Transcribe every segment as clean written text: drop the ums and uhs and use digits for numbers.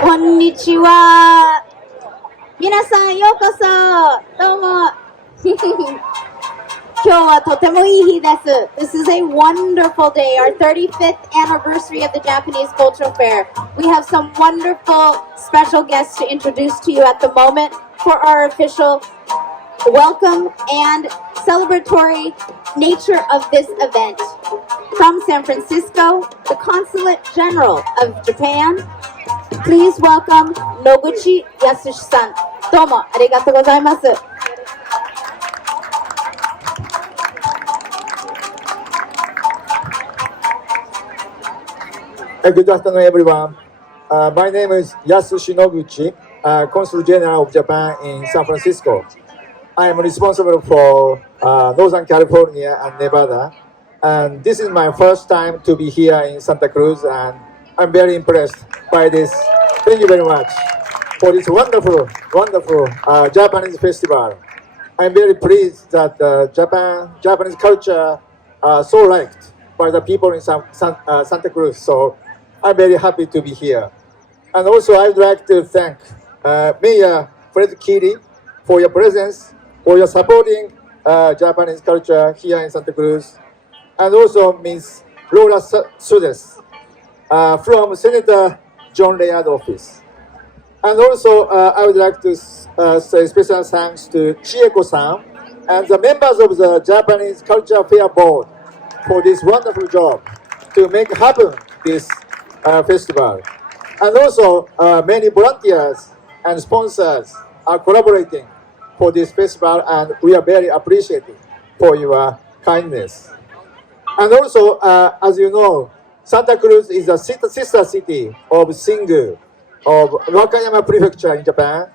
こんにちは。皆さんようこそ。どうも。今日はとてもいい日です。This is a wonderful day, our 35th anniversary of the Japanese Cultural Fair. We have some wonderful special guests to introduce to you at the moment for our official welcome and celebratory nature of this event. From San Francisco, the Consulate General of Japan, please welcome Noguchi Yasushi-san. どうもありがとうございます。Good afternoon, everyone. My name is Yasushi Noguchi, Consul General of Japan in San Francisco. I am responsible for Northern California and Nevada. And this is my first time to be here in Santa Cruz, and I'm very impressed by this. Thank you very much for this wonderful Japanese festival. I'm very pleased that Japanese culture so liked by the people in Santa Cruz. So I'm very happy to be here. And also I'd like to thank Mayor Fred Keeley for your presence, for your supporting Japanese culture here in Santa Cruz. And also Ms. Laura Sudes from Senator John Laird office. And also I would like to say special thanks to Chieko-san and the members of the Japanese Culture Fair Board for this wonderful job to make happen this festival. And also many volunteers and sponsors are collaborating for this festival, and we are very appreciative for your kindness. And also, as you know, Santa Cruz is a sister city of Singu, of Wakayama Prefecture in Japan,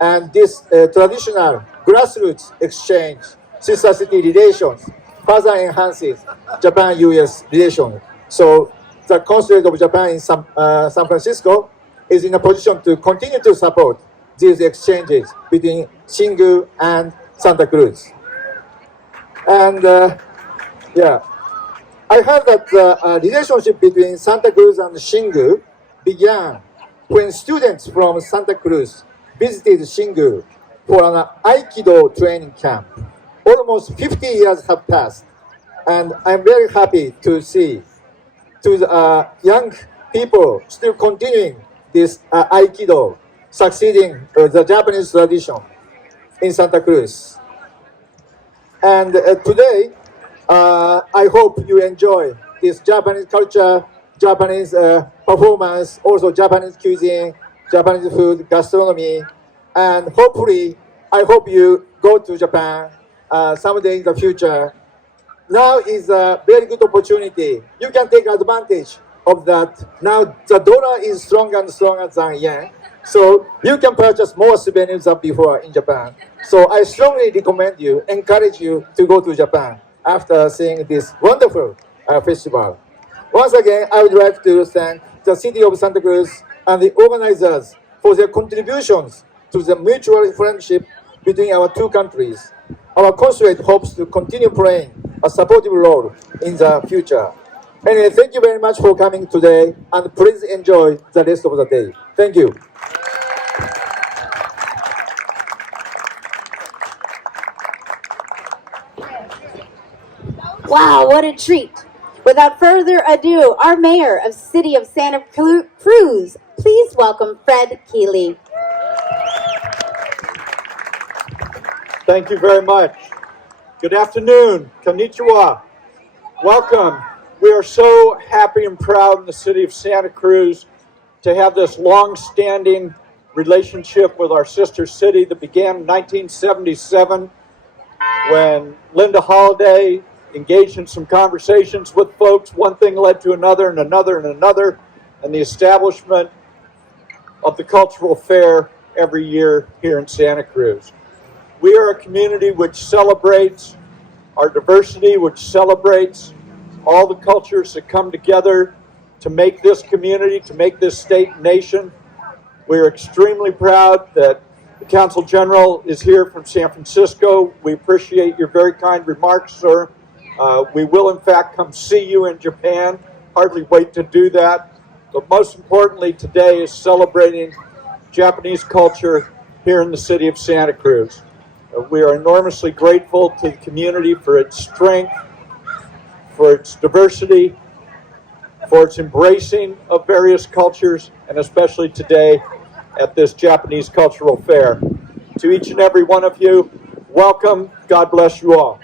and this traditional grassroots exchange, sister city relations, further enhances Japan-US relations. So the Consulate of Japan in San Francisco is in a position to continue to support these exchanges between Singu and Santa Cruz. And I heard that the relationship between Santa Cruz and Singu began when students from Santa Cruz visited Singu for an Aikido training camp. Almost 50 years have passed, and I'm very happy to see the young people still continuing this Aikido, succeeding the Japanese tradition in Santa Cruz. And today, I hope you enjoy this Japanese culture, Japanese performance, also Japanese cuisine, Japanese food, gastronomy, and hopefully, I hope you go to Japan someday in the future. Now is a very good opportunity. You can take advantage of that. Now the dollar is stronger and stronger than yen, so you can purchase more souvenirs than before in Japan. So I strongly encourage you to go to Japan after seeing this wonderful festival. Once again, I would like to thank the City of Santa Cruz and the organizers for their contributions to the mutual friendship between our two countries. Our consulate hopes to continue playing a supportive role in the future. Anyway, thank you very much for coming today, and please enjoy the rest of the day. Thank you. Wow, what a treat. Without further ado, our mayor of City of Santa Cruz, please welcome Fred Keeley. Thank you very much. Good afternoon. Konnichiwa. Welcome. We are so happy and proud in the city of Santa Cruz to have this long-standing relationship with our sister city that began in 1977 when Linda Holliday engaged in some conversations with folks. One thing led to another and another and another, and the establishment of the cultural fair every year here in Santa Cruz. We are a community which celebrates our diversity, which celebrates all the cultures that come together to make this community, to make this state and nation. We're extremely proud that the Consul General is here from San Francisco. We appreciate your very kind remarks, sir. We will, in fact, come see you in Japan. Hardly wait to do that. but most importantly today is celebrating Japanese culture here in the city of Santa Cruz. We are enormously grateful to the community for its strength, for its diversity, for its embracing of various cultures, and especially today at this Japanese Cultural Fair. To each and every one of you, welcome. God bless you all.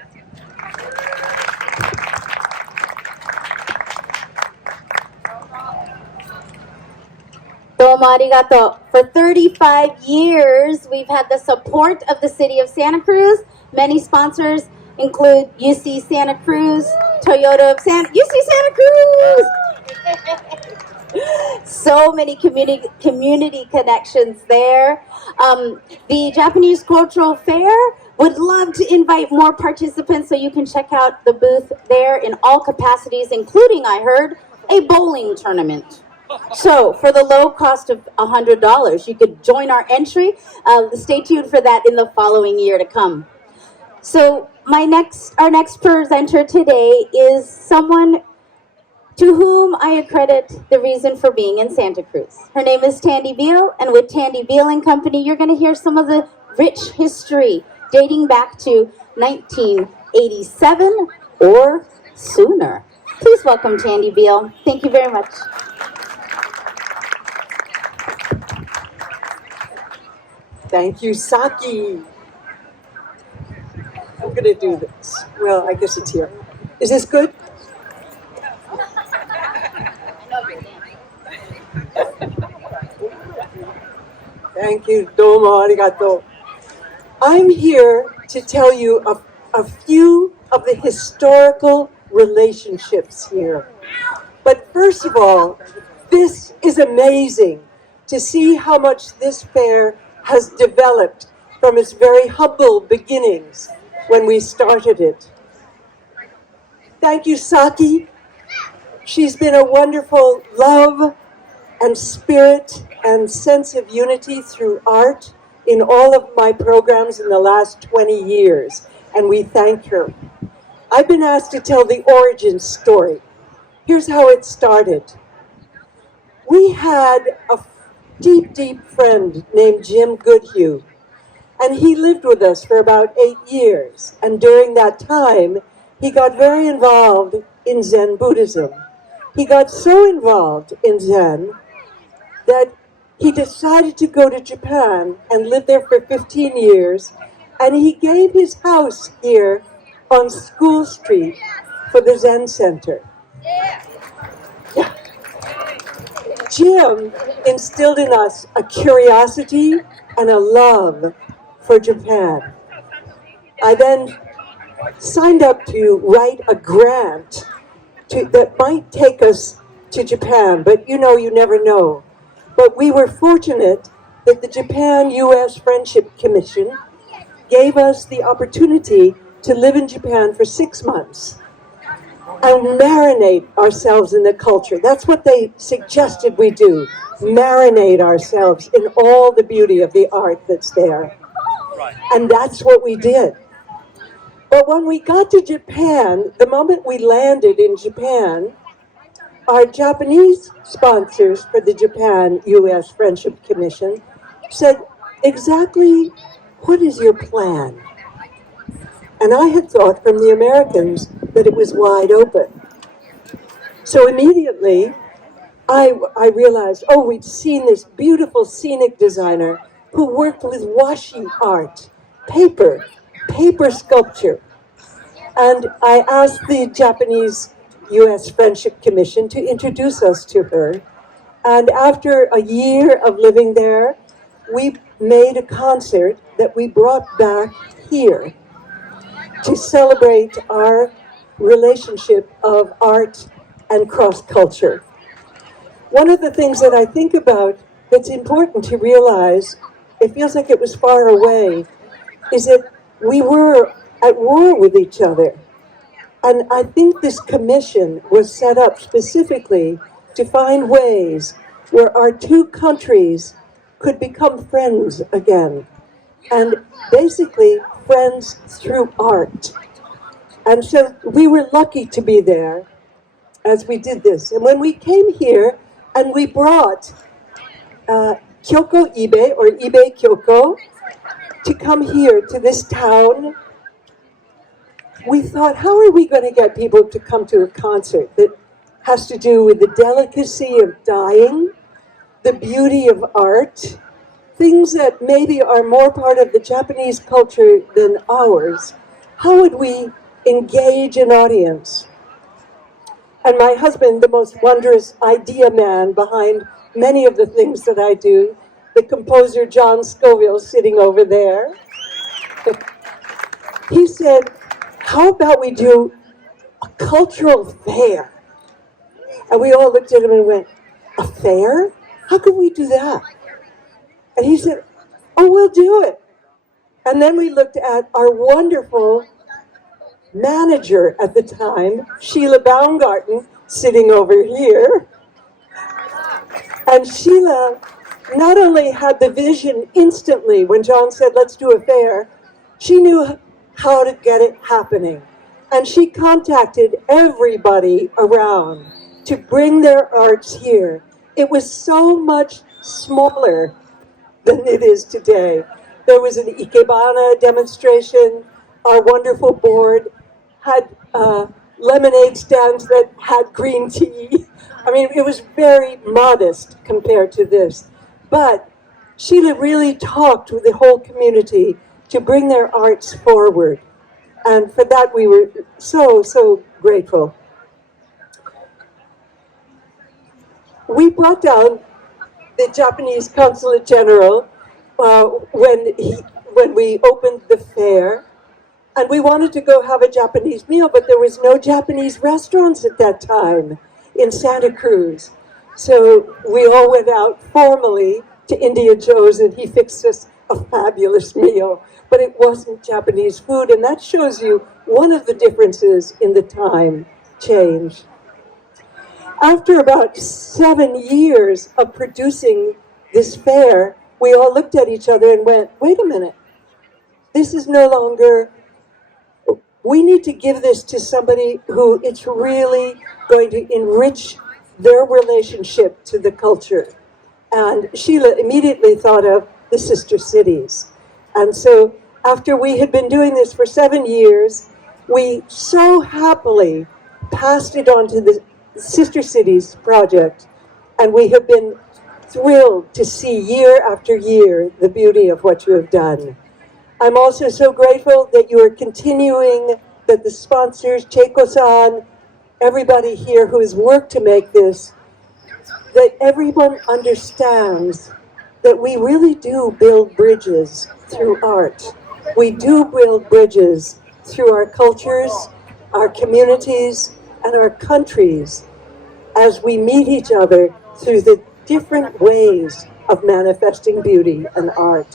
Domo arigato. For 35 years, we've had the support of the city of Santa Cruz. Many sponsors include UC Santa Cruz, Toyota of UC Santa Cruz. So many community connections there. The Japanese Cultural Fair would love to invite more participants, so you can check out the booth there in all capacities, including, I heard, a bowling tournament. So for the low cost of $100, you could join our entry. Stay tuned for that in the following year to come. So our next presenter today is someone to whom I accredit the reason for being in Santa Cruz. Her name is Tandy Beal, and with Tandy Beal and Company, you're going to hear some of the rich history dating back to 1987 or sooner. Please welcome Tandy Beal. Thank you very much. Thank you, Saki. I'm going to do this. Well, I guess it's here. Is this good? Thank you, domo arigato. I'm here to tell you a few of the historical relationships here. But first of all, this is amazing to see how much this fair has developed from its very humble beginnings when we started it. Thank you, Saki. She's been a wonderful love and spirit and sense of unity through art in all of my programs in the last 20 years, and we thank her. I've been asked to tell the origin story. Here's how it started. We had a deep, deep friend named Jim Goodhue, and he lived with us for about 8 years, and during that time, he got very involved in Zen Buddhism. He got so involved in Zen that he decided to go to Japan and live there for 15 years, and he gave his house here on School Street for the Zen Center. Yeah. Jim instilled in us a curiosity and a love for Japan. I then signed up to write a grant that might take us to Japan, but you never know. But we were fortunate that the Japan-U.S. Friendship Commission gave us the opportunity to live in Japan for 6 months and marinate ourselves in the culture. That's what they suggested we do, marinate ourselves in all the beauty of the art that's there. And that's what we did. But when we got to Japan, the moment we landed in Japan, our Japanese sponsors for the Japan-U.S. Friendship Commission said, exactly what is your plan? And I had thought from the Americans that it was wide open. So immediately, I realized, we'd seen this beautiful scenic designer who worked with washi art, paper sculpture. And I asked the Japanese U.S. Friendship Commission to introduce us to her. And after a year of living there, we made a concert that we brought back here to celebrate our relationship of art and cross-culture. One of the things that I think about that's important to realize, it feels like it was far away, is that we were at war with each other. And I think this commission was set up specifically to find ways where our two countries could become friends again. And basically friends through art. And so we were lucky to be there as we did this. And when we came here, And we brought Kyoko Ibe, or Ibe Kyoko, to come here to this town. We thought, how are we going to get people to come to a concert that has to do with the delicacy of dying, the beauty of art, things that maybe are more part of the Japanese culture than ours? How would we engage an audience? And my husband, the most wondrous idea man behind many of the things that I do, the composer John Scoville sitting over there, he said, how about we do a cultural fair? And we all looked at him and went, a fair? How could we do that? And he said, oh, we'll do it. And then we looked at our wonderful manager at the time, Sheila Baumgarten, sitting over here. And Sheila not only had the vision instantly when John said, let's do a fair, she knew how to get it happening. And she contacted everybody around to bring their arts here. It was so much smaller than it is today. There was an Ikebana demonstration. Our wonderful board had lemonade stands that had green tea. I mean, it was very modest compared to this. But Sheila really talked with the whole community to bring their arts forward. And for that, we were so, so grateful. We brought down the Japanese Consul General when we opened the fair. And we wanted to go have a Japanese meal, but there was no Japanese restaurants at that time in Santa Cruz. So we all went out formally to India Joe's, and he fixed us a fabulous meal. But it wasn't Japanese food, and that shows you one of the differences in the time change. After about 7 years of producing this fair, we all looked at each other and went, wait a minute, this is no longer, we need to give this to somebody who it's really going to enrich their relationship to the culture. And Sheila immediately thought of the sister cities. And so after we had been doing this for 7 years, we so happily passed it on to the Sister Cities project. And we have been thrilled to see year after year the beauty of what you have done. I'm also so grateful that you are continuing, that the sponsors, Cheiko-san, everybody here who has worked to make this, that everyone understands that we really do build bridges through art. We do build bridges through our cultures, our communities, and our countries as we meet each other through the different ways of manifesting beauty and art.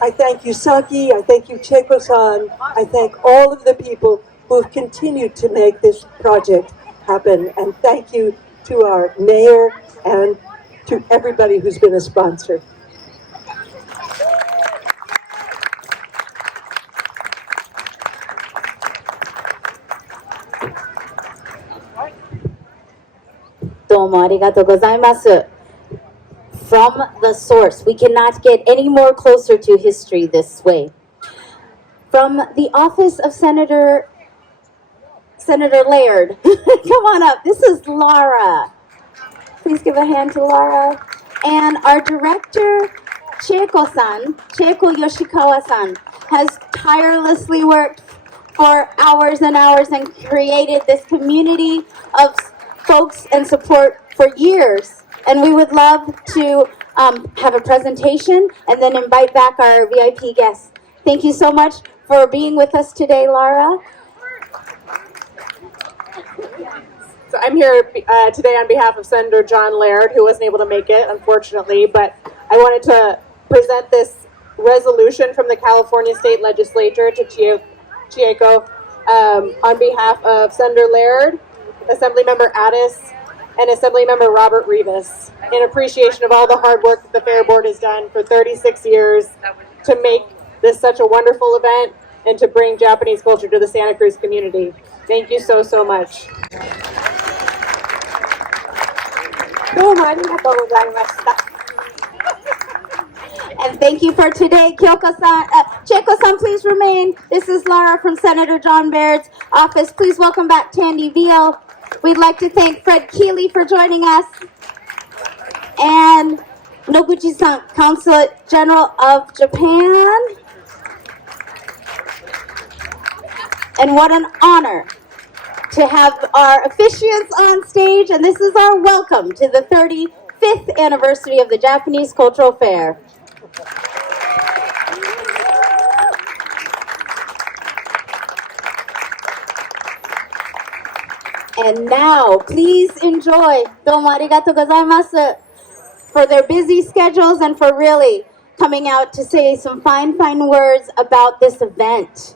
I thank you, Saki. I thank you, Cheiko-san. I thank all of the people who have continued to make this project happen. And thank you to our mayor and to everybody who's been a sponsor. Domo arigatou gozaimasu. From the source, we cannot get any more closer to history this way. From the office of Senator Laird, come on up. This is Laura. Please give a hand to Laura. And our director, Chieko-san, Chieko Yoshikawa-san, has tirelessly worked for hours and hours and created this community of folks and support for years. And we would love to have a presentation and then invite back our VIP guests. Thank you so much for being with us today, Laura. So I'm here today on behalf of Senator John Laird, who wasn't able to make it, unfortunately, but I wanted to present this resolution from the California State Legislature to Chieko on behalf of Senator Laird, Assemblymember Addis, and Assemblymember Robert Rivas, in appreciation of all the hard work that the Fair Board has done for 36 years to make this such a wonderful event and to bring Japanese culture to the Santa Cruz community. Thank you so, so much. どうもありがとうございました。 And thank you for today, Kyoko-san. Chieko-san, please remain. This is Laura from Senator John Laird's office. Please welcome back Tandy Veal. We'd like to thank Fred Keeley for joining us. And Noguchi-san, Consul General of Japan. And what an honor to have our officiants on stage. And this is our welcome to the 35th anniversary of the Japanese Cultural Fair. And now, please enjoy. どうもありがとうございます for their busy schedules and for really coming out to say some fine words about this event.